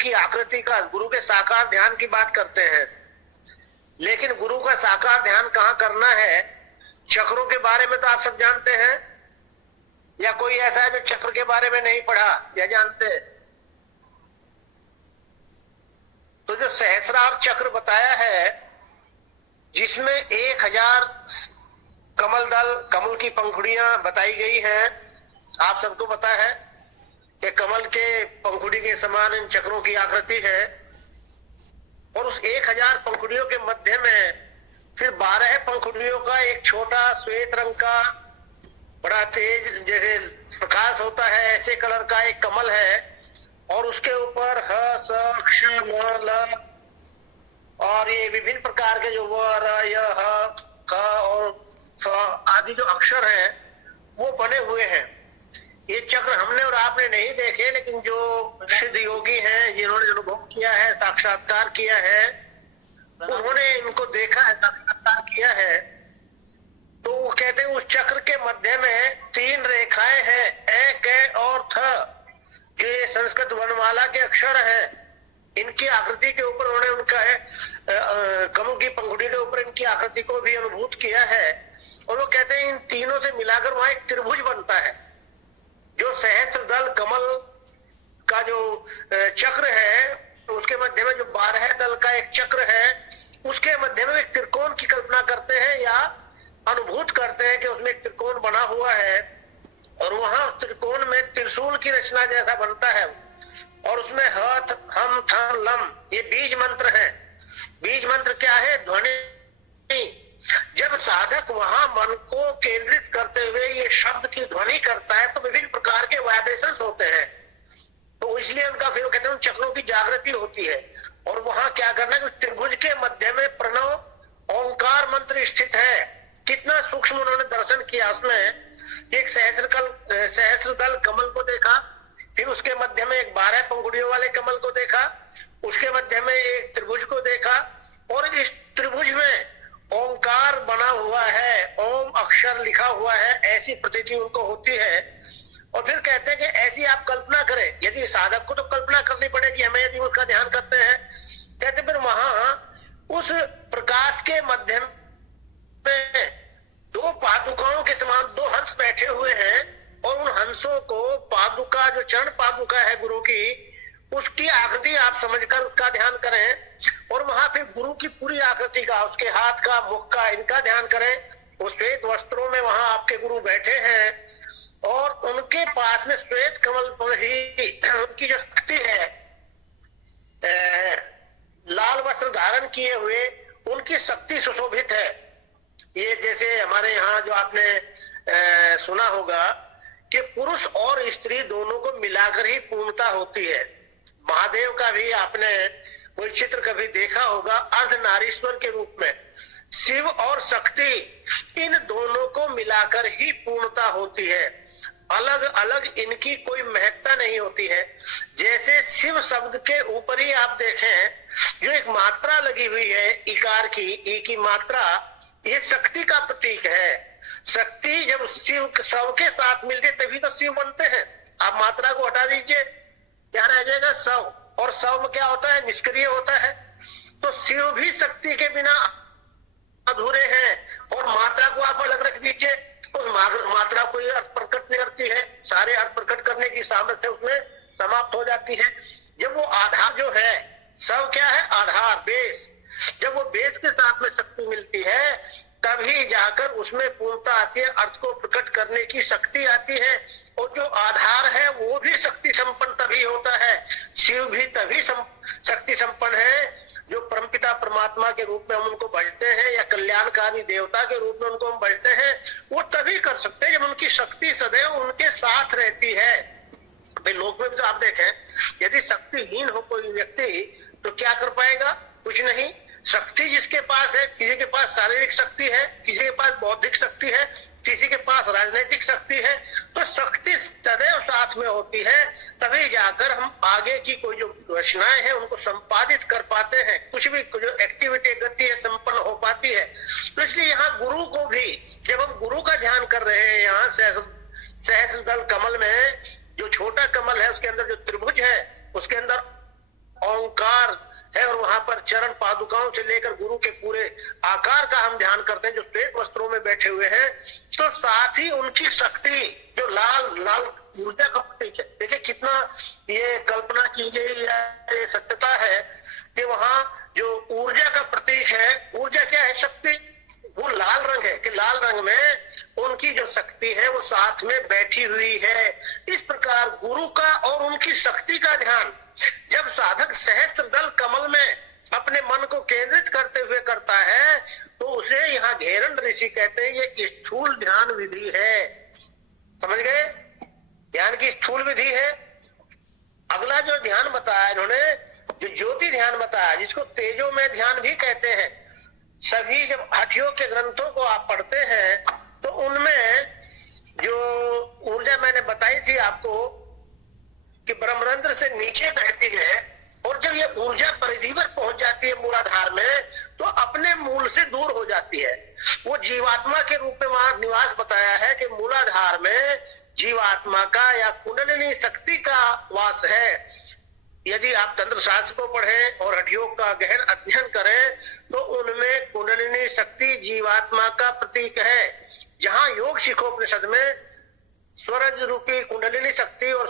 की आकृति का, गुरु के साकार ध्यान की बात करते हैं, लेकिन गुरु का साकार ध्यान कहाँ करना है? चक्रों के बारे में तो आप सब जानते हैं, या कोई ऐसा है जो चक्र के बारे में नहीं पढ़ा या जानते हैं? तो जो सहस्रार चक्र बताया है, जिसमें 1000 कमल दल, कमल की पंखुड़ियां बताई गई हैं, आप सबको पता है कि कमल के पंखुड़ी के समान इन चक्रों की आकृति है। और उस 1000 पंखुड़ियों के मध्य में फिर 12 पंखुड़ियों का एक छोटा श्वेत रंग का बड़ा तेज जैसे प्रकाश होता है, ऐसे कलर का एक कमल है। और उसके ऊपर ह, स, क्ष, म, ल और ये विभिन्न प्रकार के जो व, र, य, ह, क और स आदि जो अक्षर हैं वो बने हुए हैं। ये चक्र हमने और आपने नहीं देखे, लेकिन जो सिद्ध योगी हैं, जिन्होंने अनुभव किया है, साक्षात्कार किया है, उन्होंने इनको देखा है, साक्षात्कार किया है। तो वो कहते हैं उस चक्र के मध्य में 3 रेखाएं हैं, ए, क और थ, जो ये संस्कृत वर्णमाला के अक्षर हैं। इनकी आकृति के ऊपर उन्होंने उनका है कमल की पंखुड़ी के ऊपर इनकी आकृति को भी अनुभूत किया है। और वो कहते हैं इन तीनों से मिलाकर वहां एक त्रिभुज बनता है। जो सहस्त्र दल कमल का जो चक्र है, तो उसके मध्य में जो 12 दल का एक चक्र है, उसके मध्य में एक त्रिकोण की कल्पना करते हैं या अनुभूत करते हैं कि उसमें एक त्रिकोण बना हुआ है। और वहां त्रिकोण में त्रिशूल की रचना जैसा बनता है। और उसमें हथ, हम, थम, लम ये बीज मंत्र है। बीज मंत्र क्या है? ध्वनि। जब साधक वहां मन को केंद्रित करते हुए ये शब्द की ध्वनि करता है तो विभिन्न प्रकार के वाइब्रेशंस होते हैं। तो इसलिए उनका फिर कहते हैं उन चक्रों की जागृति होती है। और वहां क्या करना है? त्रिभुज के मध्य में प्रणव ओंकार मंत्र स्थित है। कितना सूक्ष्म उन्होंने दर्शन किया। उसमें एक सहस्र दल कमल को देखा, फिर उसके मध्य में एक 12 पंखुड़ियों वाले कमल को देखा, उसके मध्य में एक त्रिभुज को देखा। और इस त्रिभुज में ओंकार बना हुआ है, ओम अक्षर लिखा हुआ है, ऐसी प्रतीति उनको होती है। और फिर कहते हैं कि ऐसी आप कल्पना करें। यदि साधक को तो कल्पना करनी पड़ेगी हमें, यदि उसका ध्यान करते हैं। कहते फिर वहां उस प्रकाश के मध्य में 2 पादुकाओं के समान 2 हंस बैठे हुए हैं। और उन हंसों को पादुका, जो चरण पादुका है गुरु की, उसकी आकृति आप समझकर उसका ध्यान करें। और वहां फिर गुरु की पूरी आकृति का, उसके हाथ का, मुख का, इनका ध्यान करें। वो श्वेत वस्त्रों में वहां आपके गुरु बैठे हैं और उनके पास में श्वेत कमल पर ही उनकी जो शक्ति है, लाल वस्त्र धारण किए हुए उनकी शक्ति सुशोभित है। ये जैसे हमारे यहाँ जो आपने सुना होगा कि पुरुष और स्त्री दोनों को मिलाकर ही पूर्णता होती है। महादेव का भी आपने कोई चित्र कभी देखा होगा अर्धनारीश्वर के रूप में। शिव और शक्ति इन दोनों को मिलाकर ही पूर्णता होती है। अलग अलग इनकी कोई महत्ता नहीं होती है। जैसे शिव शब्द के ऊपर ही आप देखें जो एक मात्रा लगी हुई है इकार की, ई की मात्रा, ये शक्ति का प्रतीक है। शक्ति जब शिव शव के साथ मिलते तभी तो शिव बनते हैं। आप मात्रा को हटा दीजिए, क्या रह जाएगा? शव। और शव में क्या होता है? निष्क्रिय होता है। तो शिव भी शक्ति के बिना अधूरे हैं। और मात्रा को आप अलग रख दीजिए, उस मात्रा को अर्थ प्रकट नहीं करती है। सारे अर्थ प्रकट करने की सामर्थ्य उसमें समाप्त हो जाती है। जब वो आधार जो है, शव क्या है? आधार, बेस। जब वो बेस के साथ में शक्ति मिलती है तभी जाकर उसमें पूर्णता आती है, अर्थ को प्रकट करने की शक्ति आती है। और जो आधार है वो भी शक्ति संपन्न तभी होता है। शिव भी तभी शक्ति संपन्न है जो परमपिता परमात्मा के रूप में हम उनको भजते हैं या कल्याणकारी देवता के रूप में उनको हम भजते हैं। वो तभी कर सकते हैं जब उनकी शक्ति सदैव उनके साथ रहती है। भाई लोक में भी तो आप देखें, यदि शक्तिहीन हो कोई व्यक्ति तो क्या कर पाएगा? कुछ नहीं। शक्ति जिसके पास है, किसी के पास शारीरिक शक्ति है, किसी के पास बौद्धिक शक्ति है, किसी के पास राजनीतिक शक्ति है, तो शक्ति सदैव साथ में होती है। तभी जाकर हम आगे की कोई जो रचनाएं हैं उनको संपादित कर पाते हैं, कुछ भी जो एक्टिविटी गति है संपन्न हो पाती है। तो इसलिए यहाँ गुरु को भी, जब हम गुरु का ध्यान कर रहे हैं, यहाँ सहस्र दल कमल में जो छोटा कमल है उसके अंदर जो त्रिभुज है उसके अंदर लेकर चरण पादुकाओं से लेकर गुरु के पूरे आकार का हम ध्यान करते हैं जो श्वेत वस्त्रों में बैठे हुए हैं, तो साथ ही उनकी शक्ति जो लाल लाल ऊर्जा का प्रतीक है। देखिए कितना ये कल्पना की गई है, ये सत्यता है कि वहां जो ऊर्जा का प्रतीक है, ऊर्जा क्या है? शक्ति। वो लाल रंग है कि लाल रंग में उनकी जो शक्ति है वो साथ में बैठी हुई है। इस प्रकार गुरु का और उनकी शक्ति का ध्यान जब साधक सहस्त्र दल कमल में अपने मन को केंद्रित करते हुए करता है तो उसे यहाँ घेरन ऋषि कहते हैं ये स्थूल ध्यान विधि है। समझ गए? ध्यान की स्थूल विधि है। अगला जो ध्यान बताया इन्होंने, जो ज्योति ध्यान बताया, जिसको तेजो में ध्यान भी कहते हैं। सभी जब हठयोग के ग्रंथों को आप पढ़ते हैं तो उनमें जो ऊर्जा मैंने बताई थी आपको कि ब्रह्मरंध्र से नीचे बहती है और जब ये ऊर्जा परिधि पर पहुंच जाती है मूलाधार में तो अपने मूल से दूर हो जाती है। वो जीवात्मा के रूप में वहां निवास बताया है कि मूलाधार में जीवात्मा का या कुंडलिनी शक्ति का वास है। यदि आप तंत्र शास्त्र को पढ़ें और हठयोग का गहन अध्ययन करें तो उनमें कुंडलिनी शक्ति जीवात्मा का प्रतीक है। जहां योग शिखोपनिषद में स्वरज रूपी कुंडलिनी शक्ति और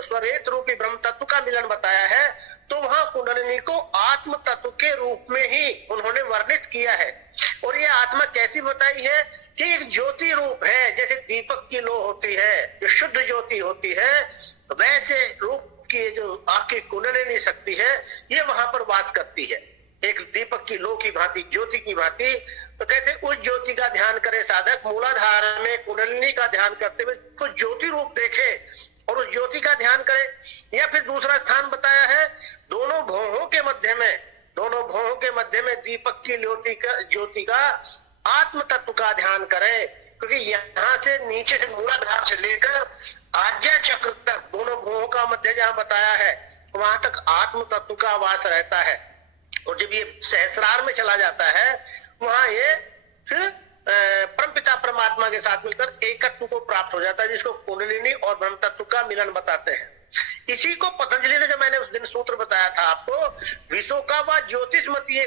स्वरेत रूपी ब्रह्म तत्व का मिलन बताया है तो वहां कुंडलिनी को आत्म तत्व के रूप में ही उन्होंने वर्णित किया है। और ये आत्मा कैसी बताई है कि एक ज्योति रूप है, जैसे दीपक की लो होती है, जो शुद्ध ज्योति होती है, वैसे रूप की जो आपकी कुंडलिनी शक्ति है ये वहां पर वास करती है, एक दीपक की लो की भांति, ज्योति की भांति। तो कहते हैं उस ज्योति का ध्यान करे साधक, मूलाधार में कुंडलिनी का ध्यान करते हुए कुछ ज्योति रूप देखे और उस ज्योति का ध्यान करे। या फिर दूसरा स्थान बताया है, दोनों भौहों के मध्य में दीपक की ज्योति का आत्म तत्व का ध्यान करे, क्योंकि यहाँ से नीचे से मूलाधार से लेकर आज्ञा चक्र तक दोनों भुवों का मध्य जहां बताया है वहां तक आत्म तत्व का वास रहता है। और जब ये सहस्रार में चला जाता है वहां ये फिर परमपिता परमात्मा के साथ मिलकर एकत्व को प्राप्त हो जाता है, जिसको कुंडलिनी और ब्रह्म तत्व का मिलन बताते हैं। इसी को पतंजलि ने, जो मैंने उस दिन सूत्र बताया था आपको, विशोका व ज्योतिषमती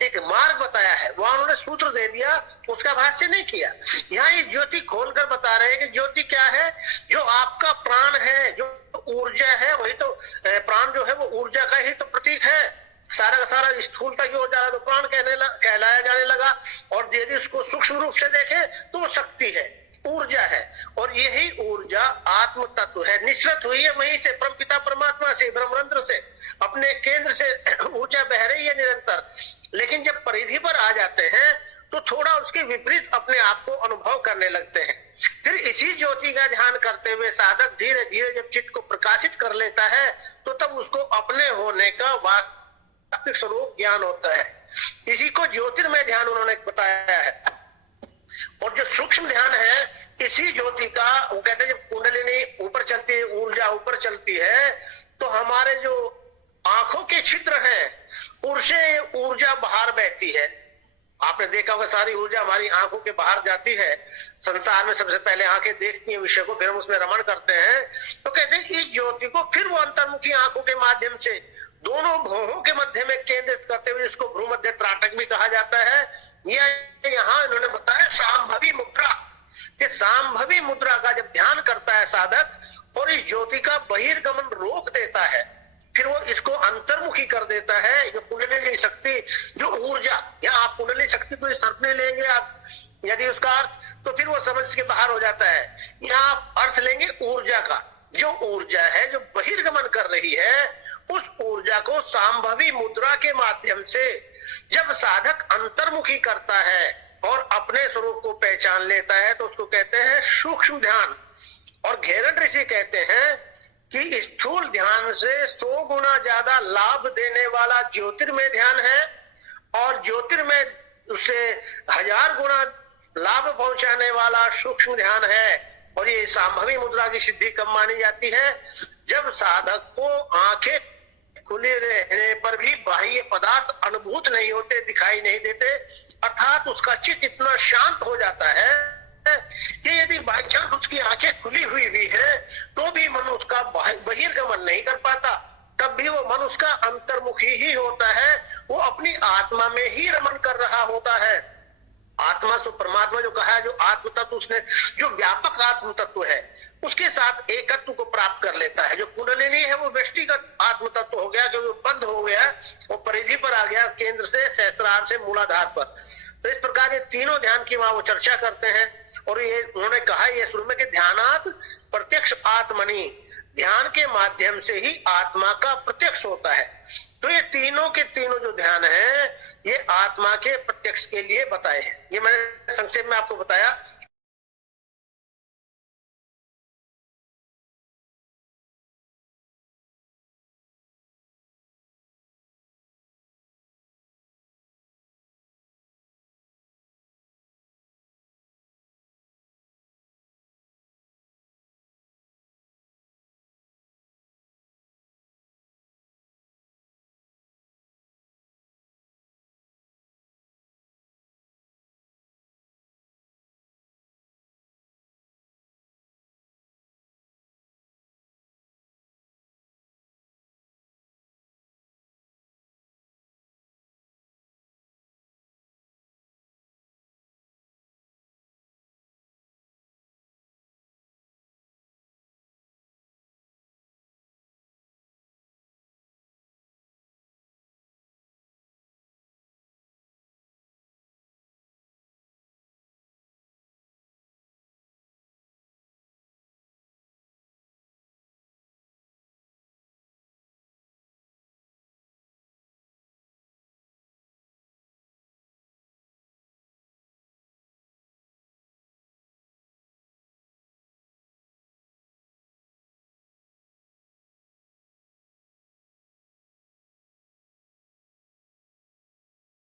एक मार्ग बताया है, वहां उन्होंने सूत्र दे दिया, उसका भाष्य नहीं किया। यहाँ ये ज्योति खोलकर बता रहे हैं कि ज्योति क्या है, जो आपका प्राण है, जो ऊर्जा है, वही तो प्राण जो है वो ऊर्जा का ही तो प्रतीक है। सारा का सारा स्थूल तक हो जा रहा तो प्राण कहलाया जाने लगा, और यदि उसको सूक्ष्म रूप से देखे तो वो शक्ति है, ऊर्जा है। और यही ऊर्जा आत्म तत्व है, निश्चित हुई है वहीं से, परमपिता परमात्मा से, ब्रह्मरंध्र से, अपने केंद्र से ऊर्जा बह रही है निरंतर। लेकिन जब परिधि पर आ जाते हैं तो थोड़ा उसके विपरीत अपने आप को अनुभव करने लगते हैं। फिर इसी ज्योति का ध्यान करते हुए साधक धीरे धीरे जब चित्त को प्रकाशित कर लेता है तो तब उसको अपने होने का वास्तविक स्वरूप ज्ञान होता है। इसी को ज्योतिर्मय ध्यान उन्होंने बताया है। और जो सूक्ष्म ध्यान है इसी ज्योति का, वो कहते हैं जब कुंडलिनी ऊपर चलती है, ऊर्जा ऊपर चलती है, तो हमारे जो आंखों के छिद्र हैं उससे ऊर्जा बाहर बहती है। आपने देखा होगा सारी ऊर्जा हमारी आंखों के बाहर जाती है। संसार में सबसे पहले आंखें देखती हैं विषय को, फिर हम उसमें रमण करते हैं। तो कहते हैं इस ज्योति को फिर वो अंतर्मुखी आंखों के माध्यम से दोनों भौहों के मध्य में केंद्रित करते हुए, इसको भ्रूमध्य त्राटक भी कहा जाता है। यह यहाँ इन्होंने बताया सांभवी मुद्रा, कि सांभवी मुद्रा का जब ध्यान करता है साधक और इस ज्योति का बहिर्गमन रोक देता है, फिर वो इसको अंतर्मुखी कर देता है। जो कुंडलिनी शक्ति, जो ऊर्जा, या आप कुंडलिनी शक्ति को सर्प में लेंगे आप यदि उसका अर्थ, तो फिर वो समझ के बाहर हो जाता है। यहाँ आप अर्थ लेंगे ऊर्जा का, जो ऊर्जा है जो बहिर्गमन कर रही है, उस ऊर्जा को सांभवी मुद्रा के माध्यम से जब साधक अंतर्मुखी करता है और अपने स्वरूप को पहचान लेता है तो उसको कहते हैं सूक्ष्म ध्यान। और घेरन ऋषि कहते हैं कि स्थूल ध्यान से 100 गुना ज्यादा लाभ देने वाला ज्योतिर्मय ध्यान है, और ज्योतिर्मय उसे 1000 गुना लाभ पहुंचाने वाला सूक्ष्म ध्यान है। और ये सांभवी मुद्रा की सिद्धि कब मानी जाती है? जब साधक को आंखें खुले रहने पर भी बाह्य पदार्थ अनुभूत नहीं होते, दिखाई नहीं देते, अर्थात उसका चित्त इतना शांत हो जाता है कि यदि बाई चांस उसकी आंखें खुली हुई भी है तो भी मन उसका बहिर्गमन नहीं कर पाता, तब भी वो मन उसका अंतर्मुखी ही होता है। वो अपनी आत्मा में ही रमण कर रहा होता है। आत्मा सो परमात्मा जो कहा है, जो आत्म तत्व, उसने जो व्यापक आत्म तत्व है उसके साथ एकत्व को प्राप्त कर लेता है। जो कुंडलिनी है वो व्यष्टिगत आत्म तत्व हो गया, जो बंद हो गया, वो परिधि पर आ गया, केंद्र से, सहस्त्रार से मूलाधार पर। तो इस प्रकार ये तीनों ध्यान की वहां वो चर्चा करते हैं। और ये उन्होंने कहा ये शुरू में कि ध्यानात प्रत्यक्ष आत्मनि, ध्यान के माध्यम से ही आत्मा का प्रत्यक्ष होता है। तो ये तीनों के तीनों जो ध्यान है ये आत्मा के प्रत्यक्ष के लिए बताए हैं। ये मैंने संक्षेप में आपको बताया।